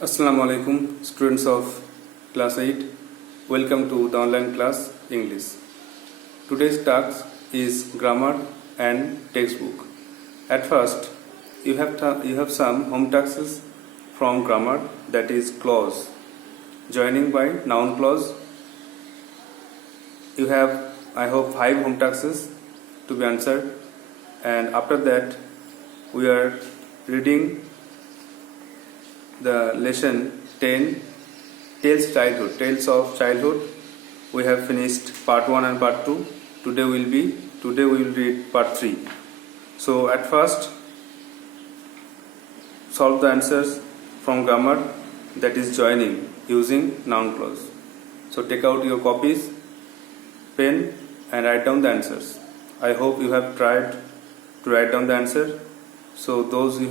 Assalamu alaikum, students of class 8. Welcome to the online class English. Today's task is grammar and textbook. At first, you have some home tasks from grammar, that is clause. Joining by noun clause. You have, I hope, 5 home tasks to be answered, and after that we are reading the lesson 10, Tales of Childhood. We have finished part 1 and part 2. Today we will read part 3. So at first, solve the answers from grammar, that is joining, using noun clause. So take out your copies, pen, and write down the answers. I hope you have tried to write down the answer. So those you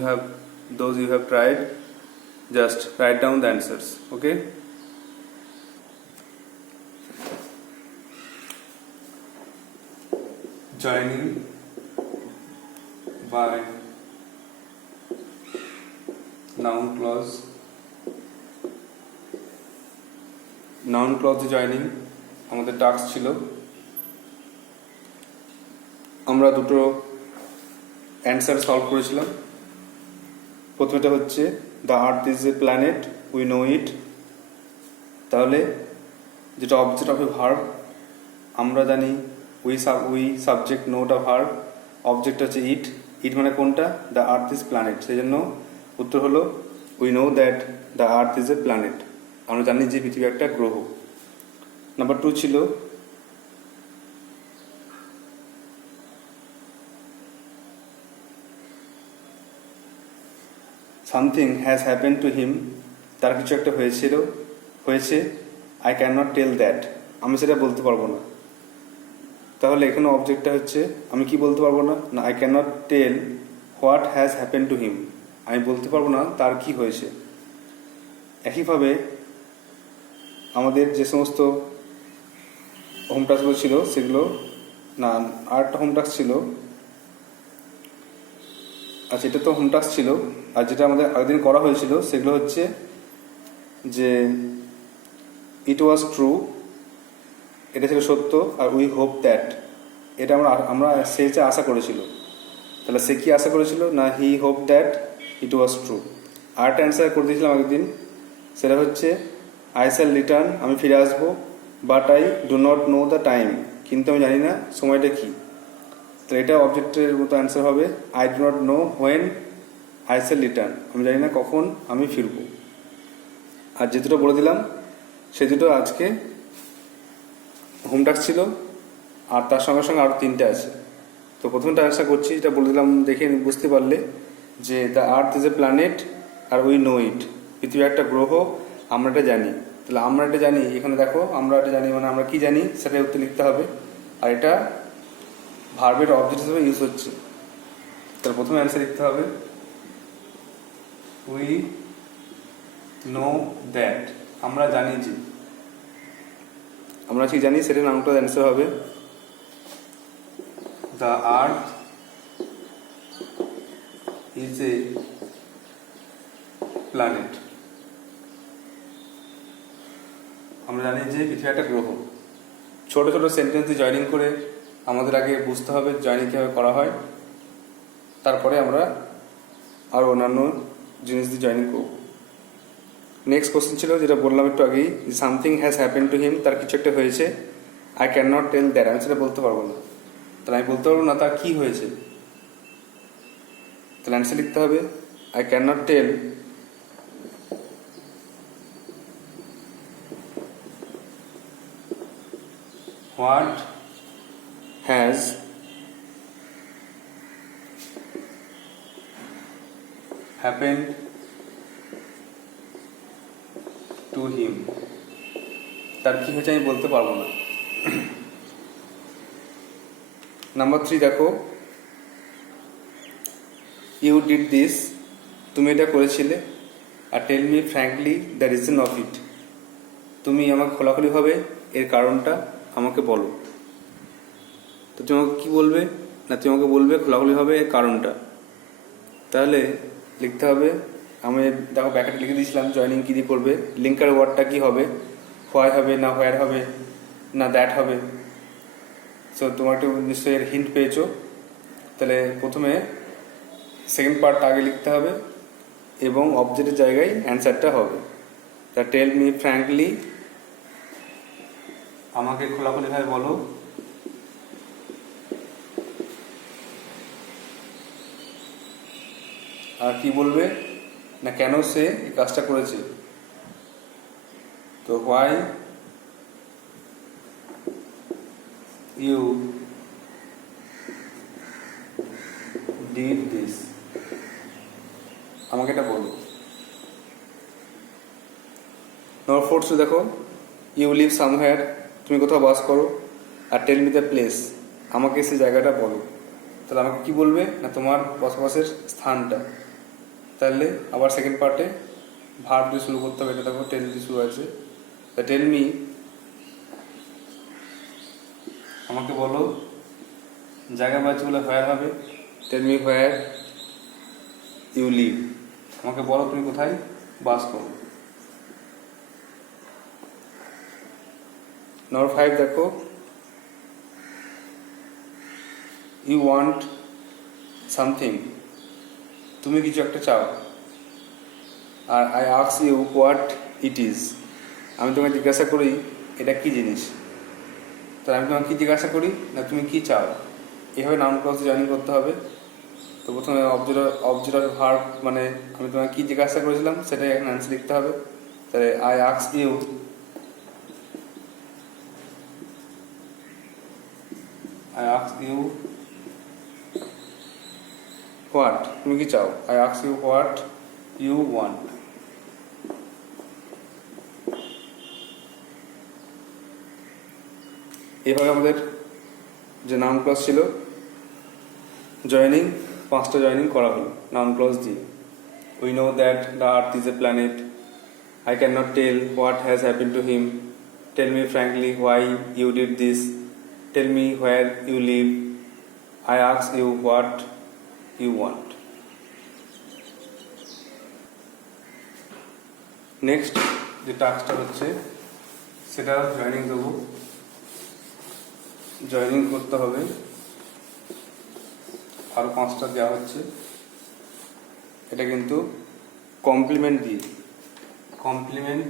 have tried, just write down the answers. Okay? Joining by noun clause. Noun ক্লজে joining আমাদের task ছিল। আমরা দুটো answer solve করেছিলাম। প্রথমটা হচ্ছে the earth is a planet, we know it. তাহলে যেটা অবজেক্ট অফ এ ভার্ব, আমরা জানি we subject not a verb, object হচ্ছে ইট। ইট মানে কোনটা? The earth is planet. সেই জন্য উত্তর হলো we know that the earth is a planet. আমরা জানি যে পৃথিবী একটা গ্রহ। নাম্বার 2 ছিল something has happen to him, তার কিছু একটা হয়েছে। I can not tell that, আমি সেটা বলতে পারবো না। তাহলে এখানে অবজেক্টটা হচ্ছে আমি কি বলতে পারবো না? I can not tell what has happen to him, আমি বলতে পারবো না তার কি হয়েছে। একইভাবে আমাদের যে সমস্ত হোম টাস্কগুলো ছিল সেগুলো না, আরেকটা হোম টাস্ক ছিল। আচ্ছা, এটা তো হোম টাস্ক ছিল। আর যেটা আমাদের আগের করা হয়েছিল সেগুলো হচ্ছে যে ইট ওয়াজ ট্রু, এটা ছিল সত্য। আর উই হোপ দ্যাট, এটা আমরা সে যে আশা করেছিল। তাহলে সে কি আশা করেছিল? না, he hope that it was true. আরেকটা অ্যান্সার করে দিয়েছিলাম আগের দিন, সেটা হচ্ছে আই শ্যাল রিটার্ন, আমি ফিরে আসবো। But I do not know the time, কিন্তু আমি জানি না সময়টা কি। তো এটা অবজেক্টের মতো অ্যান্সার হবে I do not know when I shall return, আমি জানি না কখন আমি ফিরবো। আর যে দুটো বলে দিলাম সে দুটো আজকে হোম টাস্ক ছিল, আর তার সঙ্গে সঙ্গে আরও 3টে আছে। তো প্রথমটা আশা করছি, যেটা বলে দিলাম দেখে বুঝতে পারলে যে the earth is a planet আর উই নো ইট, পৃথিবী একটা গ্রহ, আমরা এটা জানি। তাহলে আমরা এটা জানি, এখানে দেখো আমরা এটা জানি মানে আমরা কি জানি সেটাই উত্তর লিখতে হবে। আর এটা ভার্বের অবজেক্ট হিসেবে ইউজ হচ্ছে। তাহলে প্রথমে অ্যান্সার লিখতে হবে উই নো দ্যাট, আমরা জানি যে, আমরা কি জানি সেটা নামটা অ্যান্সার হবে the earth is a planet, আমরা জানি যে পৃথিবী একটা গ্রহ। ছোট ছোট সেন্টেন্স দিয়ে জয়নিং করে আমাদের আগে বুঝতে হবে জয়নিং কীভাবে করা হয়, তারপরে আমরা আর অন্যান্য জিনিস দিয়ে জয়নিং করব। নেক্সট কোশ্চেন ছিল যেটা বললাম একটু আগেই, something has happen to him, তার কিছু একটা হয়েছে। I can not tell that, আমি সেটা বলতে পারবো না। তাহলে আমি বলতে পারবো না তার কি হয়েছে। তাহলে অ্যান্সার লিখতে হবে I can not tell what has happened to him, তার কি হয়েছে আমি বলতে পারবো না। নাম্বার 3 দেখো, ইউ ডিড দিস, তুমি এটা করেছিলে। আর tell me frankly the reason of it, তুমি আমাকে খোলাখুলিভাবে এর কারণটা আমাকে বলো। তো তুমি আমাকে কী বলবে? না, তুমি আমাকে বলবে খোলাখুলিভাবে এর কারণটা। তাহলে লিখতে হবে আমি দেখো ব্যাকেটে লিখে দিয়েছিলাম জয়নিং কী দিয়ে করবে, লিঙ্কার ওয়ার্ডটা কী হবে, হোয়াই হবে না হোয়ার হবে না দ্যাট হবে। সো তোমার একটু নিশ্চয়ই এর হিন্ট পেয়েছো। তাহলে প্রথমে সেকেন্ড পার্টটা আগে লিখতে হবে এবং অবজেক্টের জায়গায় অ্যান্সারটা হবে। তা টেল মি ফ্র্যাঙ্কলি, আমাকে খোলাখুলিভাবে বলো, আর কি বলবে না কেন সে এই কাজটা করেছে। তো হোয়াই ইউ ডিড দিস, আমাকে এটা বলো। নম্বর 4 দেখো, ইউ লিভ সামহেয়ার, তুমি কোথাও বাস করো, আর টেল মি দ্য প্লেস, আমাকে সেই জায়গাটা বলো। তাহলে আমাকে কি বলবে না তোমার বসবাসের স্থানটা। তাহলে আবার সেকেন্ড পার্টে ভার্ব দিয়ে শুরু করতে হবে। এটা দেখো টেল দিয়ে শুরু আছে, তা টেল মি, আমাকে বলো, জায়গা বাচ্চা বলে হোয়ার হবে, tell me where you live, আমাকে বলো তুমি কোথায় বাস করো। নম্বর 5 দেখো, ইউ ওয়ান্ট সামথিং, তুমি কিছু একটা চাও, আর I ask you what it is, আমি তোমাকে জিজ্ঞাসা করি এটা কি জিনিস। তো আমি তোমাকে কী জিজ্ঞাসা করি না তুমি কি চাও, এভাবে নাউন ক্লজ জয়েন করতে হবে। তো প্রথমে অবজেক্ট অফ ভার্ব, মানে আমি তোমাকে কী জিজ্ঞাসা করেছিলাম সেটাই এখন অ্যান্সার লিখতে হবে। তাহলে I ask you, I ask you what, তুমি কি চাও, I ask you what you want. এভাবে আমাদের যে নাউন ক্লজ ছিল জয়নিং, 5টা জয়নিং করা হলো নাউন ক্লজ দিয়ে। We know that the earth is a planet, I can not tell what has happen to him, tell me frankly why you did this, tell me where you live, I ask you what you want. Next যে টাস্কটা হচ্ছে সেটা joining দেবো, joining করতে হবে। আরও 5টা দেওয়া হচ্ছে, এটা কিন্তু কমপ্লিমেন্ট দিয়ে, কমপ্লিমেন্ট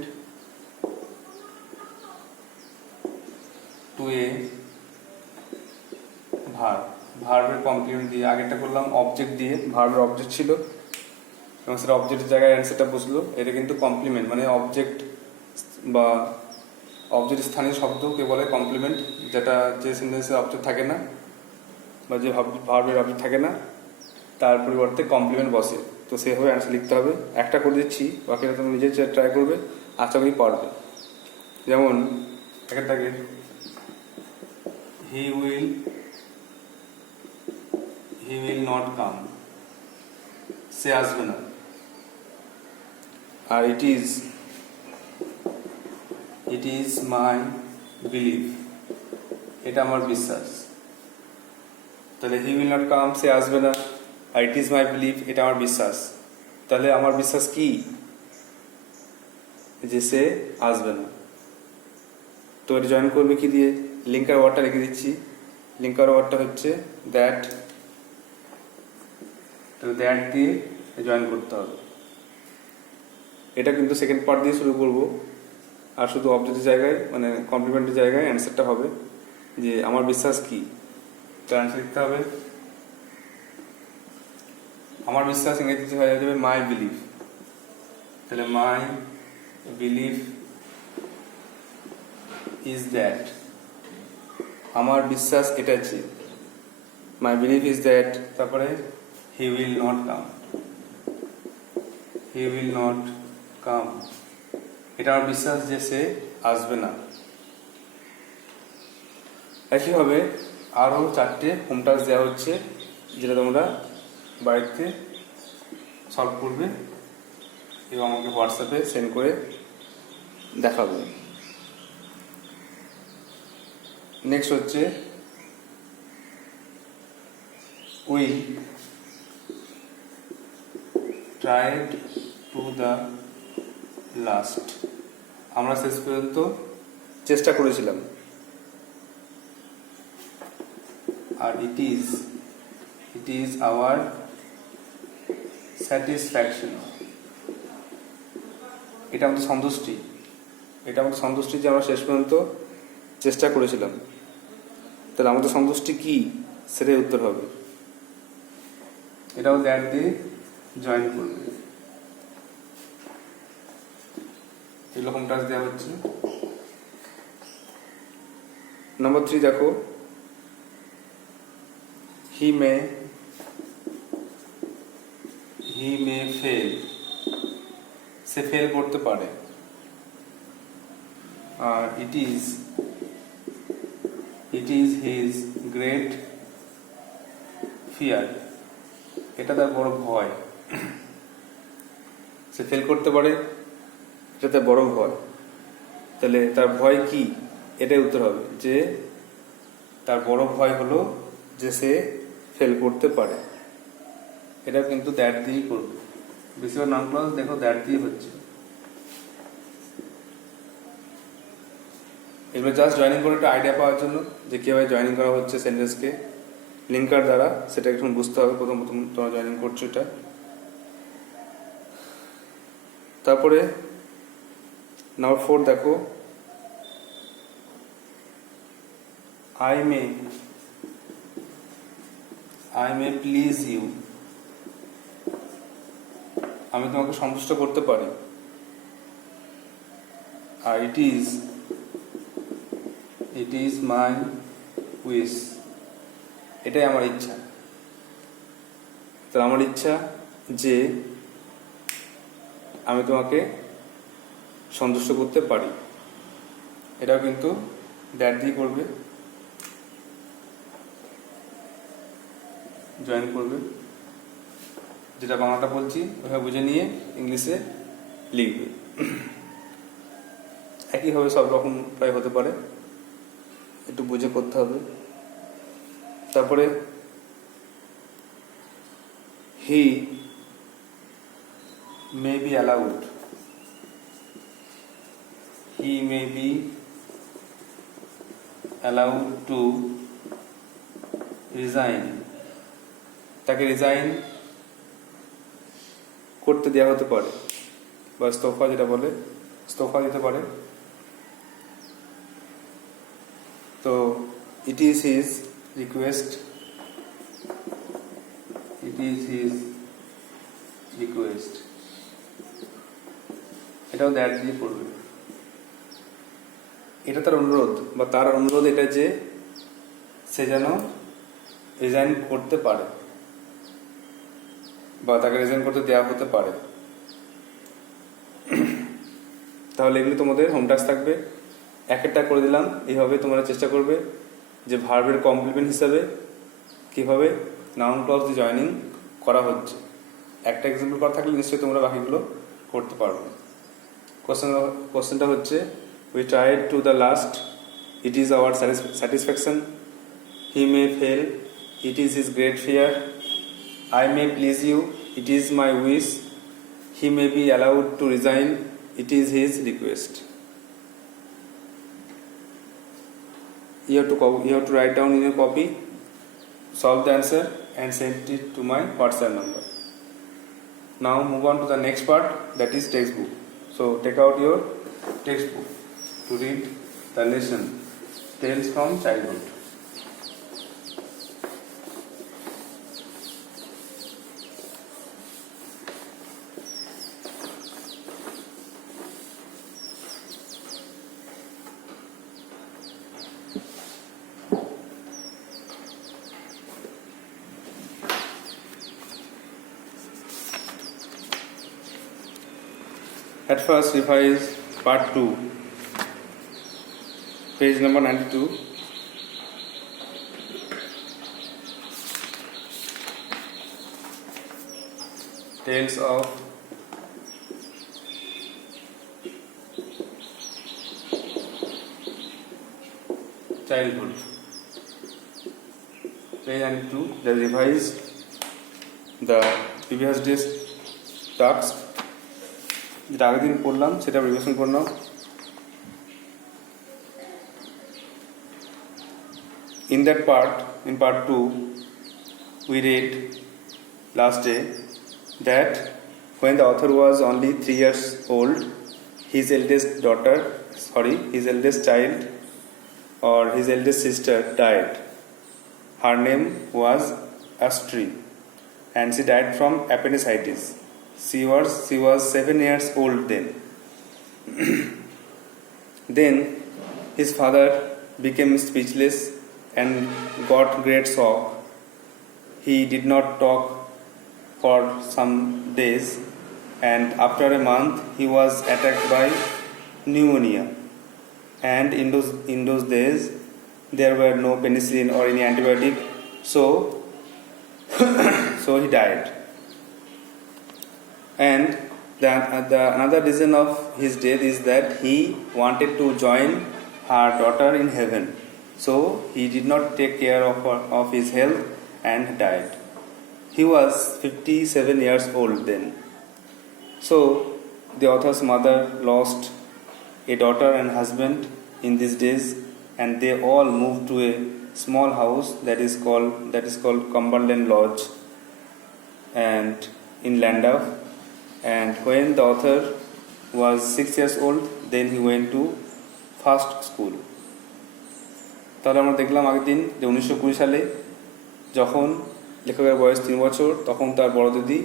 টু এ ভার্ব, ভার্বের কমপ্লিমেন্ট দিয়ে। আগেরটা করলাম অবজেক্ট দিয়ে, ভার্বের অবজেক্ট ছিল এবং সেটা অবজেক্টের জায়গায় অ্যান্সারটা বসলো। এটা কিন্তু কমপ্লিমেন্ট, মানে অবজেক্ট বা অবজেক্ট স্থানীয় শব্দকে বলে কমপ্লিমেন্ট, যেটা যে সেন্টেন্সে অবজেক্ট থাকে না বা যে ভার্বের অবজেক্ট থাকে না তার পরিবর্তে কমপ্লিমেন্ট বসে। তো সেভাবে অ্যান্সার লিখতে হবে। একটা করে দিচ্ছি, বাকিটা তুমি নিজে ট্রাই করবে, আশা করি পারবে। যেমন একেরটাকে, হি উইল নট কাম, সে আসবে না। আর ইট ইজ মাই বিলিভ, এটা আমার বিশ্বাস। তাহলে হি উইল নট কাম, সে আসবে না, আর ইট ইজ মাই বিলিভ, এটা আমার বিশ্বাস। তাহলে আমার বিশ্বাস কি, যে সে আসবে না। তো এটা জয়েন করবে কি দিয়ে, লিঙ্কার ওয়ার্ডটা লিখে দিচ্ছি। লিঙ্কার ওয়ার্ডটা হচ্ছে দ্যাট, তাহলে দ্যাট দিয়ে জয়েন করতে হবে। এটা কিন্তু সেকেন্ড পার্ট দিয়ে শুরু করব, আর শুধু অবজেক্টের জায়গায় মানে কমপ্লিমেন্টের জায়গায় অ্যান্সারটা হবে যে আমার বিশ্বাস কি। তো অ্যান্সার লিখতে হবে, আমার বিশ্বাস ইংরেজিতে হয়ে যাবে মাই বিলিভ। তাহলে মাই বিলিভ ইজ দ্যাট, আমার বিশ্বাস এটা যে, মাই বিলিভ ইজ দ্যাট, তারপরে he will not come, he will not come, এটা আমার বিশ্বাস যে সে আসবে না। একইভাবে আরও 4টে হোম টাস্ক দেওয়া হচ্ছে, যেটা তোমরা বাড়িতে সলভ করবে এবং আমাকে হোয়াটসঅ্যাপে সেন্ড করে দেখাবে। নেক্সট হচ্ছে we tried to the last, আমরা শেষ পর্যন্ত চেষ্টা করেছিলাম। আর ইট ইজ আওয়ার স্যাটিসফ্যাকশন, এটা আমাদের সন্তুষ্টি, যে আমরা শেষ পর্যন্ত চেষ্টা করেছিলাম। তাহলে আমাদের সন্তুষ্টি কি, সেটাই উত্তর হবে। এটাও দ্যাট দিয়ে জয়েন করবে। এরকম টাচ দেওয়া হচ্ছে। নাম্বার 3 দেখো, হি মে ফেল, সে ফেল করতে পারে। আর it is his great fear, এটা তার বড় ভয়। সে ফেল করতে পারে, এটা তার বড় ভয়। তাহলে তার ভয় কি, এটাই উত্তর হবে, যে তার বড় ভয় হলো যে সে ফেল করতে পারে। এটা কিন্তু দ্যাট দিয়েই করবে। বেশিরভাগ নাউন ক্লজ দেখো দ্যাট দিয়ে হচ্ছে। এগুলো জাস্ট জয়েনিং করে একটা আইডিয়া পাওয়ার জন্য, যে কীভাবে জয়েনিং করা হচ্ছে সেন্টেন্সকে লিঙ্কার দ্বারা, সেটা এখন বুঝতে হবে। প্রথম তোমরা জয়েনিং করছো এটা। তারপরে নাম্বার 4 দেখো, আই মে প্লিজ ইউ, আমি তোমাকে সন্তুষ্ট করতে পারি। আর ইট ইজ মাই উইশ, এটাই আমার ইচ্ছা। তো আমার ইচ্ছা যে আমি তোমাকে সন্তুষ্ট করতে পারি, এটাও কিন্তু দ্যাট দিয়ে করবে, জয়েন করবে। যেটা বাংলাটা বলছি ওইভাবে বুঝে নিয়ে ইংলিশে লিখবে। একইভাবে সব রকম প্রায় হতে পারে, একটু বুঝে করতে হবে। তারপরে he may be allowed, to resign, তাকে রিজাইন করতে দেওয়া হতে পারে, বা ইস্তফা যেটা বলে, ইস্তফা দিতে পারে। তো ইট ইজ হিজ রিকোয়েস্ট, এটাও দ্যাট দিয়ে পড়বে। এটা তার অনুরোধ, বা তার অনুরোধ এটা যে সে যেন রিজাইন করতে পারে, বা তাকে রিজাইন করতে দেওয়া হতে পারে। তাহলে এগুলি তোমাদের হোম টাস্ক থাকবে, এক একটা করে দিলাম। এইভাবে তোমরা চেষ্টা করবে যে ভার্বের কমপ্লিমেন্ট হিসাবে কিভাবে নাউন ক্লজ দিয়ে জয়েনিং করা হচ্ছে। একটা এক্সাম্পল করা থাকলে নিশ্চয়ই তোমরা বাকিগুলো করতে পারবে। কোশ্চেনটা হচ্ছে, we tried to the last, it is our satisfaction, he May fail, it is his great fear, I may please you, it is my wish, he may be allowed to resign, it is his request. You have to write down in your copy, solve the answer and send it to my WhatsApp number. Now move on to the next part, that is textbook. So take out your textbook to read the lesson Tales from Childhood. At first, revise part 2, page number 92. Tales of Childhood. Page 92. They revised the previous day's tasks যেটা আগের দিন পড়লাম সেটা revision করে নাও। In that part, in part 2, we read last day that when the author was only 3 years old, his eldest child or his eldest sister died. Her name was Astri, and she died from appendicitis. She was 7 years old then. Then his father became speechless and got great shock. He did not talk for some days, and after a month he was attacked by pneumonia. And in those days there were no penicillin or any antibiotic, so he died. And the another reason of his death is that he wanted to join her daughter in heaven, so he did not take care of his health and died. He was 57 years old then. So the author's mother lost a daughter and husband in these days, and they all moved to a small house that is called Cumberland Lodge and in Llandaff. And when the author was 6 years old, then he went to first school. তাহলে আমরা দেখলাম আগের দিন যে 1920 সালে যখন লেখকের বয়স 3 বছর, তখন তার বড় দিদি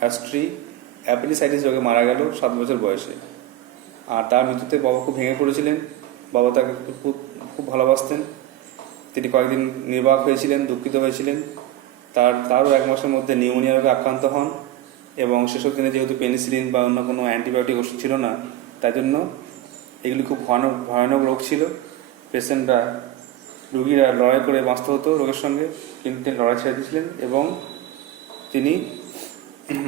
অ্যাস্ট্রি অ্যাপেন্ডিসাইটিস রোগে মারা গেল 7 বছর বয়সে। আর তার মৃত্যুতে বাবা খুব ভেঙে পড়েছিলেন। বাবা তাকে খুব ভালোবাসতেন। তিনি কয়েকদিন নির্বাক হয়েছিলেন, দুঃখিত হয়েছিলেন। তারও 1 মাসের মধ্যে নিউমোনিয়া রোগে আক্রান্ত হন, এবং সেসব দিনে যেহেতু পেনিসিলিন বা অন্য কোনো অ্যান্টিবায়োটিক ওষুধ ছিল না, তাই জন্য এগুলি খুব ভয়ানক রোগ ছিল। রোগীরা লড়াই করে বাঁচতে হতো রোগের সঙ্গে, কিন্তু তিনি লড়াই ছেড়ে দিয়েছিলেন এবং তিনি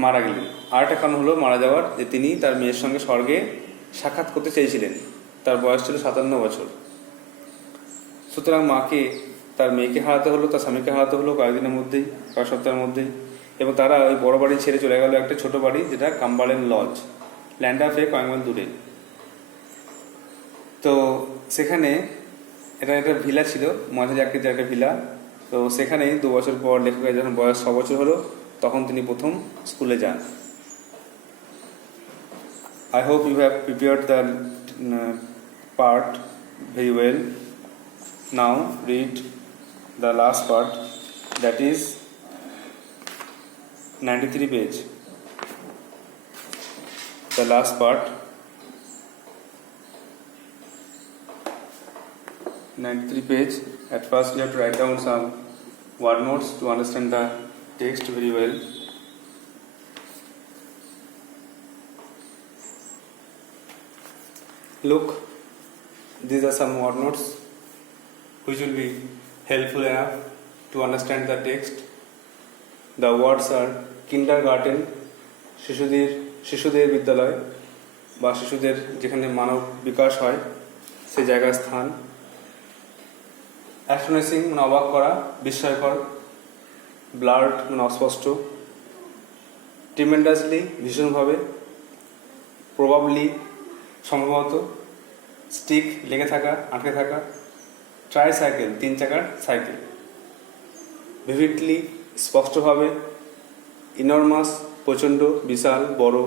মারা গেলেন। আর একটা কারণ হলো মারা যাওয়ার, যে তিনি তার মেয়ের সঙ্গে স্বর্গে সাক্ষাৎ করতে চেয়েছিলেন। তার বয়স ছিল 57 বছর। সুতরাং তার মেয়েকে হারাতে হলো, তার স্বামীকে হারাতে হলো কয়েক সপ্তাহের মধ্যেই। এবং তারা ওই বড় বাড়ি ছেড়ে চলে গেল একটা ছোট বাড়ি, যেটা কাম্বারল্যান্ড লজ, ল্যান্ডাফে কয়েক মাইল দূরে। তো সেখানে এটা একটা ভিলা ছিল, মাঝারি আকৃতির একটা ভিলা। তো সেখানেই 2 বছর পর লেখকের যখন বয়স 6 বছর হলো, তখন তিনি প্রথম স্কুলে যান। I hope you have prepared the part very well. Now read the last part, that is 93 page. The last part, 93 page. At first you have to write down some word notes to understand the text very well. Look, these are some word notes which will be helpful enough to understand the text. The words are kindergarten, শিশুদের বিদ্যালয় বা শিশুদের যেখানে মানব বিকাশ হয় সেই জায়গার স্থান। অ্যাস্টোনিশিং মানে অবাক করা, বিস্ময়কর। ব্লার্ড মানে অস্পষ্ট। ট্রিমেন্ডাসলি ভীষণভাবে। প্রবাবলি সম্ভবত। স্টিক লেগে থাকা, আটকে থাকা। ট্রাইসাইকেল 3 চাকার সাইকেল। ভিভিডলি স্পষ্টভাবে। ইনরমাস প্রচণ্ড, বিশাল, বড়।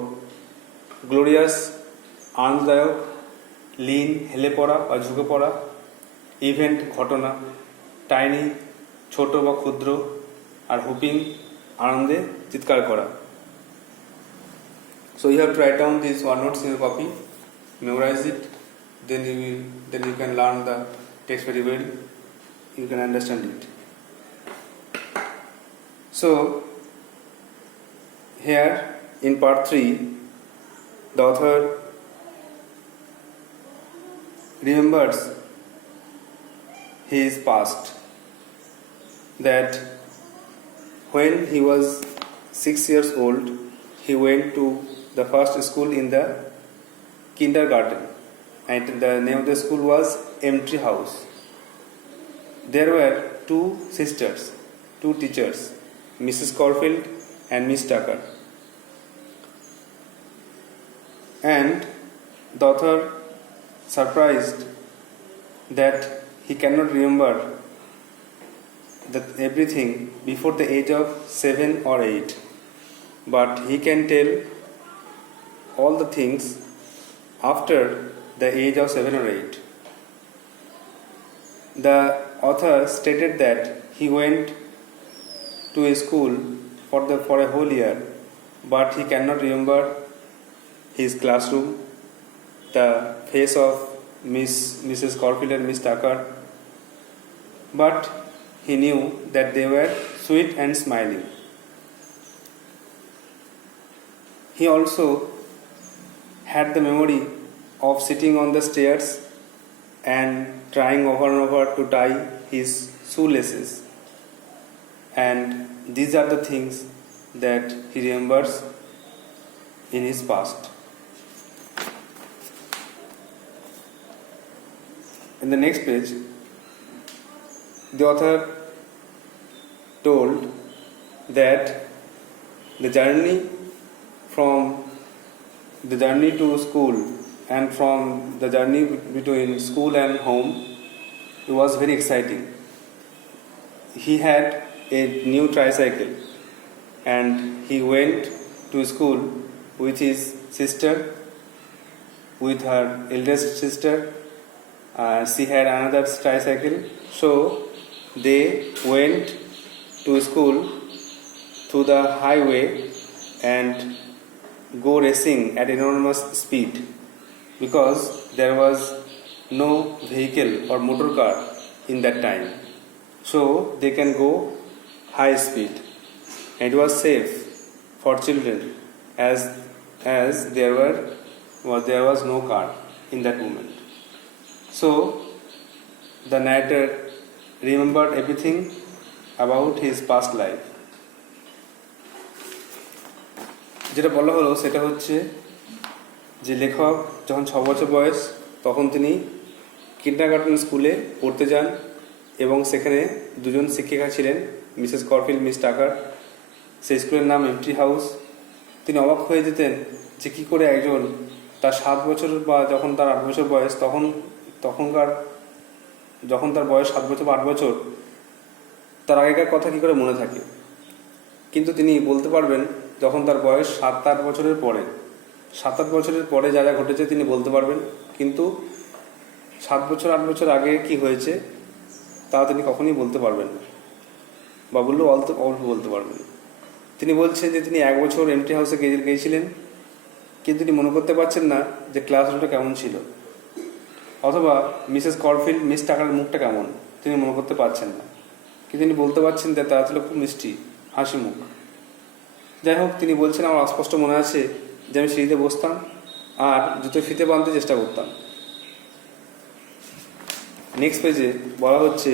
গ্লোরিয়াস আনন্দদায়ক। লিন হেলে পড়া বা ঝুঁকে পড়া। ইভেন্ট ঘটনা। টাইনি ছোট বা ক্ষুদ্র। আর হুপিং আনন্দে চিৎকার করা। So you have to write down these word notes in your copy, memorize it, then you can learn the text very well, you can understand it. So here in part 3 the author remembers his past, that when he was 6 years old he went to the first school in the kindergarten, and the name of the school was Empty House. There were 2 sisters, 2 teachers, Mrs. Corfield and Miss Tucker. And the author surprised that he cannot remember that everything before the age of 7 or 8, but he can tell all the things after the age of 7 or 8. The author stated that he went to a school for a whole year, but he cannot remember his classroom, the face of Mrs. Corfield and Miss Tucker, but he knew that they were sweet and smiling. He also had the memory of sitting on the stairs and trying over and over to tie his shoelaces. And these are the things that he remembers in his past. In the next page, the author told that the journey to school and from the journey between school and home, it was very exciting. He had a new tricycle and he went to school with his sister, with her eldest sister. She had another tricycle, so they went to school through the highway and go racing at enormous speed, because there was no vehicle or motor car in that time, so they can go high speed, and it was safe for children as there was no car in that moment. So the narrator remembered everything about his past life. যেটা বলা হলো সেটা হচ্ছে যে লেখক যখন 6 বছর বয়স তখন তিনি কিন্ডারগার্টেন স্কুলে পড়তে যান এবং সেখানে দুজন শিক্ষিকা ছিলেন, মিসেস করফিল্ড, মিস টাকার। সেই স্কুলের নাম এমটি হাউস। তিনি অবাক হয়ে যেতেন যে কী করে একজন তার 7 বছর বা যখন তার 8 বছর বয়স যখন তার বয়স 7 বছর বা 8 বছর, তার আগেকার কথা কী করে মনে থাকে। কিন্তু তিনি বলতে পারবেন যখন তার বয়স 7-8 বছরের পরে, 7-8 বছরের পরে যা যা ঘটেছে তিনি বলতে পারবেন, কিন্তু 7 বছর 8 বছর আগে কি হয়েছে তা তিনি কখনোই বলতে পারবেন না, বা বললেও অল্প বলতে পারবেন। তিনি বলছেন যে তিনি 1 বছর এমটি হাউসে গিয়েছিলেন, কিন্তু তিনি মনে করতে পারছেন না যে ক্লাসরুমটা কেমন ছিল, অথবা মিসেস করফিল্ড, মিস টাকার মুখটা কেমন তিনি মনে করতে পারছেন না, কিন্তু তিনি বলতে পারছেন যে তারা ছিল খুব মিষ্টি হাসি মুখ। যাই হোক, তিনি বলছেন আমার অস্পষ্ট মনে আছে যে আমি সিঁড়িতে বসতাম আর জুতো ফিতে বাঁধতে চেষ্টা করতাম। নেক্সট পেজে বলা হচ্ছে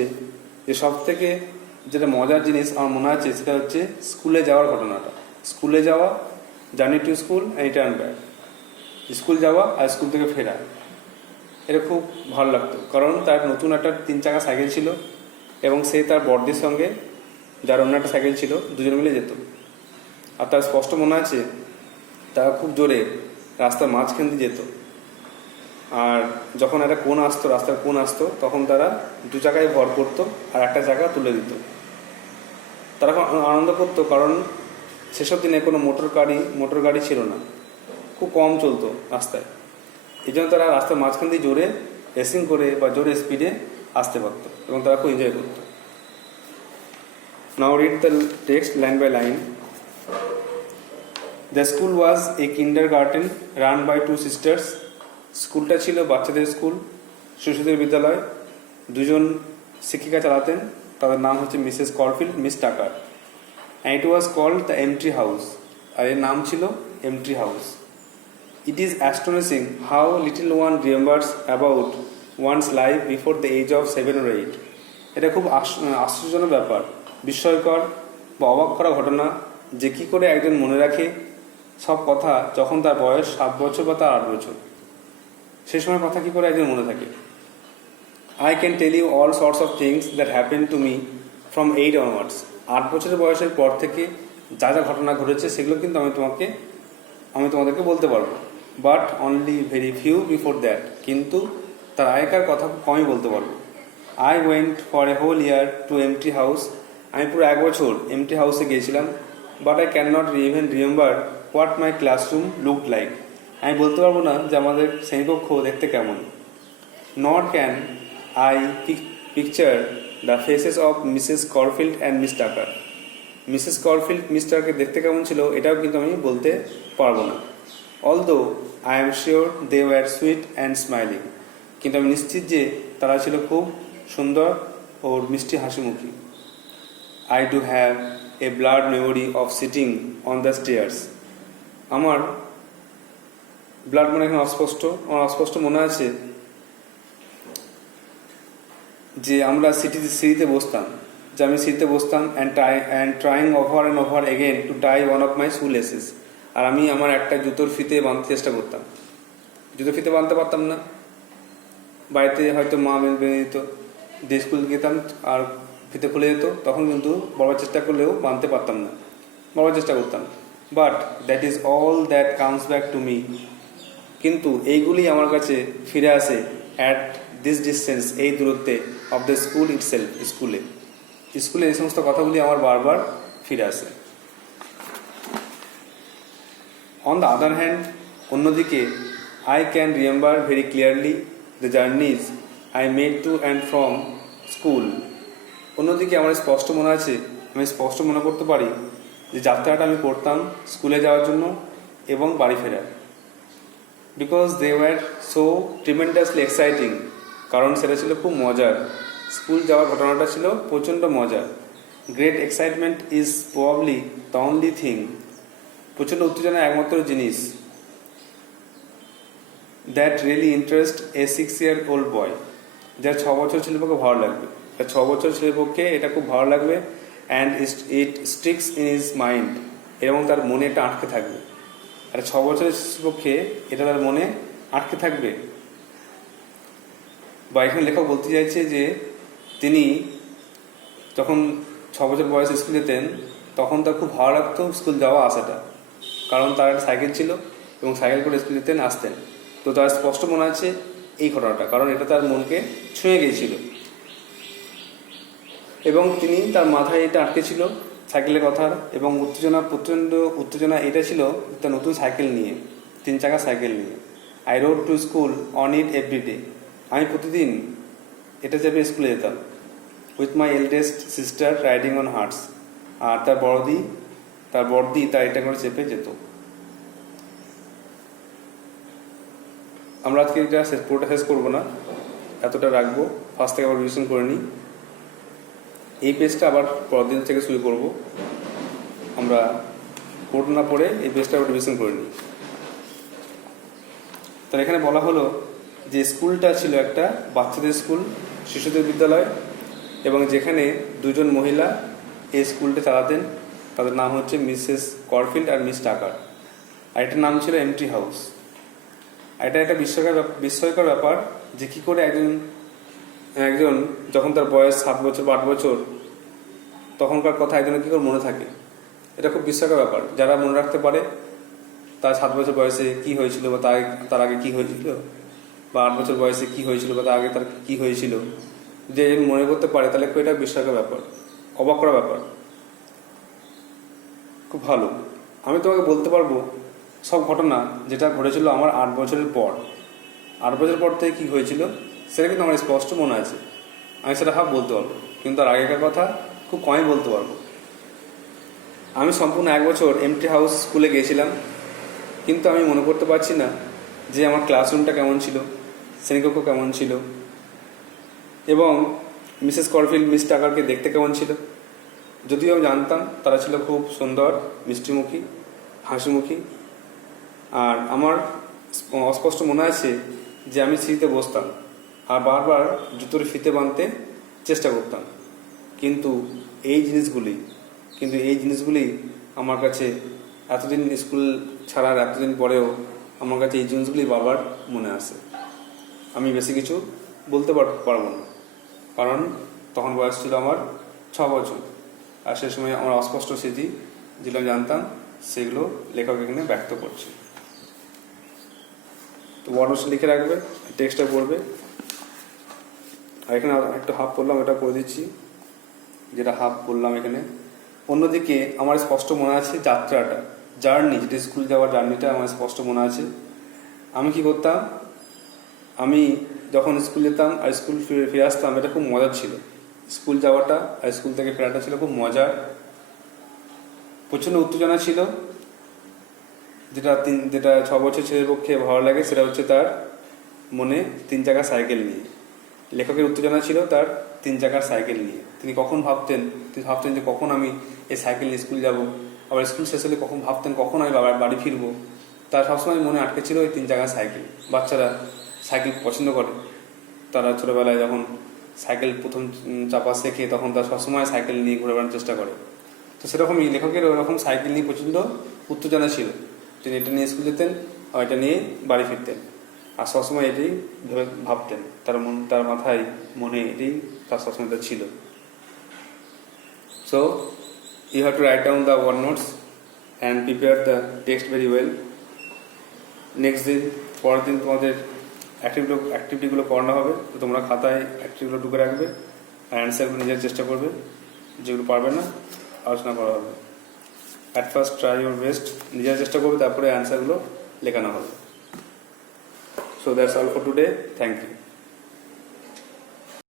যে সব থেকে যেটা মজার জিনিস আমার মনে আছে সেটা হচ্ছে স্কুলে যাওয়ার ঘটনাটা। স্কুলে যাওয়া, journey to school and return back, school যাওয়া আর স্কুল থেকে ফেরা, এটা খুব ভালো লাগতো, কারণ তার নতুন একটা 3 চাকা সাইকেল ছিল এবং সে তার বড়দির সঙ্গে, যার অন্য একটা সাইকেল ছিল, দুজন মিলে যেত। আর তার স্পষ্ট মনে আছে তারা খুব জোরে রাস্তার মাঝখান দিয়ে যেত, আর যখন একটা রাস্তার কোণ আসতো তখন তারা 2 চাকায় ভর করতো আর একটা চাকা তুলে দিত। তারা আনন্দ করতো, কারণ সেসব দিনে কোনো মোটর গাড়ি ছিল না, খুব কম চলতো রাস্তায়। এই জন্য তারা রাস্তার মাঝখান দিয়ে জোরে রেসিং করে বা জোরে স্পিডে আসতে পারতো এবং তারা খুব এনজয় করতো। Now read the text line by line. The school was a kindergarten run by 2 sisters. স্কুলটা ছিল বাচ্চাদের স্কুল, শিশুদের বিদ্যালয়। 2 জন শিক্ষিকা চালাতেন, তাদের নাম হচ্ছে Mrs Corfield, Miss Tucker. And it was called the empty house, আর এর নাম ছিল empty house. It is astonishing how little one remembers about one's life before the age of 7 or 8। এটা খুব আশ্চর্যজনক ব্যাপার, বিস্ময়কর বা অবাক করা ঘটনা যে কী করে একজন মনে রাখে সব কথা যখন তার বয়স 7 বছর বা তার 8 বছর। সে সময় কথা কী করে একজন মনে থাকে। I can tell you all sorts of things that happen to me from 8 onwards। 8 বছরের বয়সের পর থেকে যা যা ঘটনা ঘটেছে সেগুলো কিন্তু আমি তোমাদেরকে বলতে পারবো। But only very few before that, কিন্তু তার আগেকার কথা কমই বলতে পারবো। I went for a whole year to empty house, আমি পুরো 1 বছর এমটি হাউসে গিয়েছিলাম। But I can not even remember what my classroom looked like, আমি বলতে পারবো না যে আমাদের শ্রেণীকক্ষ দেখতে কেমন। Not can I picture the faces of Mrs Corfield and Miss Tucker, Mrs Corfield Miss টাকারকে দেখতে কেমন ছিল এটাও কিন্তু আমি বলতে পারবো না। Although I am sure they were sweet and smiling, কিন্তু আমি নিশ্চিত যে তারা ছিল খুব সুন্দর ও মিষ্টি হাসিমুখী। I do have a blurred memory of sitting on the stairs, আমার ব্লাড মানে এখন অস্পষ্ট, আমার অস্পষ্ট মনে আছে যে আমরা সিঁড়িতে বসতাম, যে আমি সিঁড়িতে বসতাম and trying over and over again to tie one of my shoelaces, আর আমি আমার একটা জুতোর ফিতে বাঁধতে চেষ্টা করতাম, জুতোর ফিতে বাঁধতে পারতাম না। বাড়িতে হয়তো মা বেঁধে দিত, দিয়ে স্কুল যেতাম আর ফিতে খুলে যেত, তখন কিন্তু বড় চেষ্টা করলেও বাঁধতে পারতাম না, বড় চেষ্টা করতাম। But that is all that comes back to me, কিন্তু এইগুলি আমার কাছে ফিরে আসে অ্যাট দিস ডিস্টেন্স, এই দূরত্বে, অফ দ্য স্কুল ইটসেলফ, স্কুলে এই সমস্ত কথাগুলি আমার বারবার ফিরে আসে। অন দ্য আদার হ্যান্ড, অন্যদিকে, I can remember very clearly the জার্নিজ I made to and from school, অন্যদিকে আমার স্পষ্ট মনে আছে, আমি স্পষ্ট মনে করতে পারি যে যাত্রাটা আমি করতাম স্কুলে যাওয়ার জন্য এবং বাড়ি ফেরার। Because they were so tremendously exciting, কারণ সেটা ছিল খুব মজার, স্কুল যাওয়ার ঘটনাটা ছিল প্রচণ্ড মজার। Great excitement is probably the only thing, প্রচণ্ড উত্তেজনা একমাত্র জিনিস, that really interest A 6-year-old বয়, যার 6 বছর ছেলের পক্ষে ভালো লাগবে, তার 6 বছর ছেলের পক্ষে এটা খুব ভালো লাগবে। And it sticks in his mind, এবং তার মনে এটা আটকে থাকবে, আর 6 বছরের পক্ষে এটা তার মনে আটকে থাকবে। বা এখানে লেখক বলতে চাইছে যে তিনি যখন 6 বছর বয়সে স্কুল যেতেন তখন তার খুব ভালো লাগতো স্কুল যাওয়া আসাটা, কারণ তার একটা সাইকেল ছিল এবং সাইকেল করে স্কুল যেতেন আসতেন। তো তার স্পষ্ট মনে আছে এই ঘটনাটা, কারণ এটা তার মনকে ছুঁয়ে গিয়েছিল এবং তিনি তার মাথায় এটা আটকে ছিল সাইকেলের কথা, এবং প্রচণ্ড উত্তেজনা এটা ছিল তার নতুন সাইকেল নিয়ে, 3 চাকা সাইকেল নিয়ে। I rode to school on it everyday, আমি প্রতিদিন এটা চেপে স্কুলে যেতাম। With my eldest sister riding on hers, আর তার বড়দি তার এটা করে চেপে যেত। আমরা আজকে এটা পুরোটা শেষ করবো না, এতটা রাখবো, ফার্স্ট থেকে আবার রিভিশন করে নিই। এই পেজটা আবার পরের দিন থেকে শুরু করব, আমরা পড়ে না পড়ে এই পেজটা আবার রিভিশন করে নিই। তাহলে এখানে বলা হলো যে স্কুলটা ছিল একটা বাচ্চাদের স্কুল, শিশুদের বিদ্যালয়, এবং যেখানে 2 জন মহিলা এই স্কুলটা চালাতেন, তাদের নাম হচ্ছে মিসেস করফিল্ড আর মিস টাকার, আর এটার নাম ছিল এমটি হাউস। এটা একটা বিস্ময়কর ব্যাপার যে কী করে একজন যখন তার বয়স 7 বছর বা 8 বছর, তখনকার কথা একজনের কী করে মনে থাকে, এটা খুব বিস্ময়কর ব্যাপার। যারা মনে রাখতে পারে তার 7 বছর বয়সে কী হয়েছিল বা তার আগে কী হয়েছিল, বা 8 বছর বয়সে কী হয়েছিল বা তার আগে তার কী হয়েছিল, যে মনে করতে পারে, তাহলে এটা বিস্ময়কর ব্যাপার, অবাক করা ব্যাপার, খুব ভালো। আমি তোমাকে বলতে পারবো সব ঘটনা যেটা ঘটেছিল আমার 8 বছরের পর, 8 বছর পর থেকে কী হয়েছিল সেটা কিন্তু আমার স্পষ্ট মনে আছে, আমি সেটা বলতে পারবো, কিন্তু তার আগেকার কথা খুব কমই বলতে পারবো। আমি সম্পূর্ণ 1 বছর এমটি হাউস স্কুলে গিয়েছিলাম, কিন্তু আমি মনে করতে পারছি না যে আমার ক্লাসরুমটা কেমন ছিল, শ্রেণীকক্ষ কেমন ছিল, এবং মিসেস করফিল্ড মিস টাকারকে দেখতে কেমন ছিল। যদিও আমি জানতাম তারা ছিল খুব সুন্দর, মিষ্টিমুখী, হাসিমুখী, আর আমার অস্পষ্ট মনে আছে যে আমি সিঁড়িতে বসতাম আর বারবার জুতোর ফিতে বাঁধতে চেষ্টা করতাম, কিন্তু এই জিনিসগুলি আমার কাছে এতদিন স্কুল ছাড়ার এতদিন পরেও আমার কাছে এই জিনিসগুলি বারবার মনে আসে। আমি বেশি কিছু বলতে পারবো না, কারণ তখন বয়স ছিল আমার 6 বছর, আর সে সময় আমার অস্পষ্ট স্মৃতি যেগুলো জানতাম সেগুলো লেখক এখানে ব্যক্ত করছে। তো ওয়ার্ড নোটস লিখে রাখবে, টেক্সটটা পড়বে। আর এখানে একটা হাফ পড়লাম, এটা করে দিচ্ছি, যেটা হাফ বললাম এখানে। অন্যদিকে আমার স্পষ্ট মনে আছে যাত্রাটা, জার্নি, যেটা স্কুল যাওয়ার জার্নিটা আমার স্পষ্ট মনে আছে। আমি কি করতাম, আমি যখন স্কুল যেতাম আর স্কুল ফিরে আসতাম, এটা খুব মজার ছিল। স্কুল যাওয়াটা আর স্কুল থেকে ফেরাটা ছিল খুব মজার, প্রচণ্ড উত্তেজনা ছিল। যেটা 6 বছর ছেলের পক্ষে ভালো লাগে সেটা হচ্ছে তার মনে 3 চাকার সাইকেল নিয়ে। লেখকের উত্তেজনা ছিল তার 3 চাকার সাইকেল নিয়ে। তিনি ভাবতেন যে কখন আমি এই সাইকেল নিয়ে স্কুল যাব, আবার স্কুল শেষ হলে ভাবতেন কখন আমি বাড়ি ফিরবো। তার সবসময় মনে আটকে ছিল ওই 3 চাকার সাইকেল। বাচ্চারা সাইকেল পছন্দ করে, তারা ছোটোবেলায় যখন সাইকেল প্রথম চাপা শেখে তখন তারা সবসময় সাইকেল নিয়ে ঘুরে বেড়ানোর চেষ্টা করে। তো সেরকমই লেখকের ওরকম সাইকেল নিয়ে প্রচণ্ড উত্তেজনা ছিল। তিনি এটা নিয়ে স্কুল যেতেন আর এটা নিয়ে বাড়ি ফিরতেন, আর সবসময় এটাই ভাবতেন, তার মাথায় মনে এটাই তার সবসময় ছিল। So you have to write down the word notes and prepare the text very well. Next দিন, পরের দিন তোমাদের অ্যাক্টিভিটিগুলো করানো হবে, তো তোমরা খাতায় অ্যাক্টিভিটিগুলো ঢুকে রাখবে আর অ্যান্সারগুলো নিজের চেষ্টা করবে, যেগুলো পারবে না আলোচনা করা হবে। At first try your best, নিজের চেষ্টা করবে, তারপরে অ্যান্সারগুলো লেখানো হবে। So that's all for today, thank you.